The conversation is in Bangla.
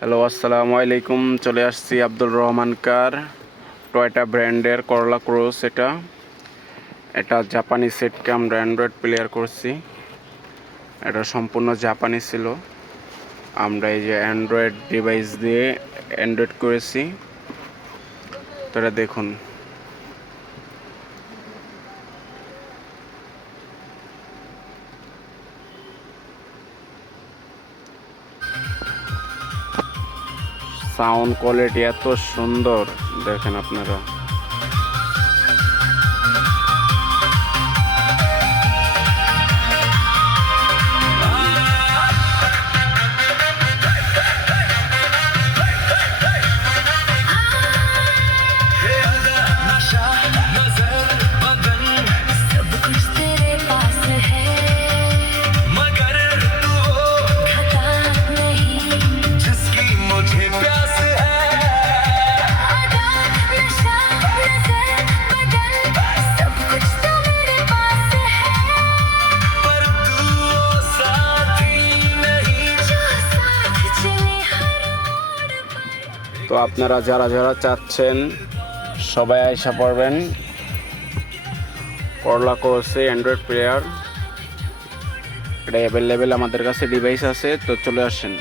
হ্যালো, আসসালামু আলাইকুম। চলে আসছি আব্দুর রহমান কার টয়টা ব্র্যান্ডের করলা ক্রস। এটা জাপানি সেটকে আমরা অ্যান্ড্রয়েড প্লেয়ার করছি। এটা সম্পূর্ণ জাপানি ছিল। আমরা এই যে অ্যান্ড্রয়েড ডিভাইস দিয়ে অ্যান্ড্রয়েড করেছি। তো এটা দেখুন, সাউন্ড কোয়ালিটি এত সুন্দর, দেখেন আপনারা। তো আপনারা যারা যারা চাচ্ছেন সবাই আইসা পড়বেন করলা ক্রসে অ্যান্ড্রয়েড প্লেয়ার। এটা অ্যাভেলেবেল আমাদের কাছে ডিভাইস আছে, তো চলে আসেন।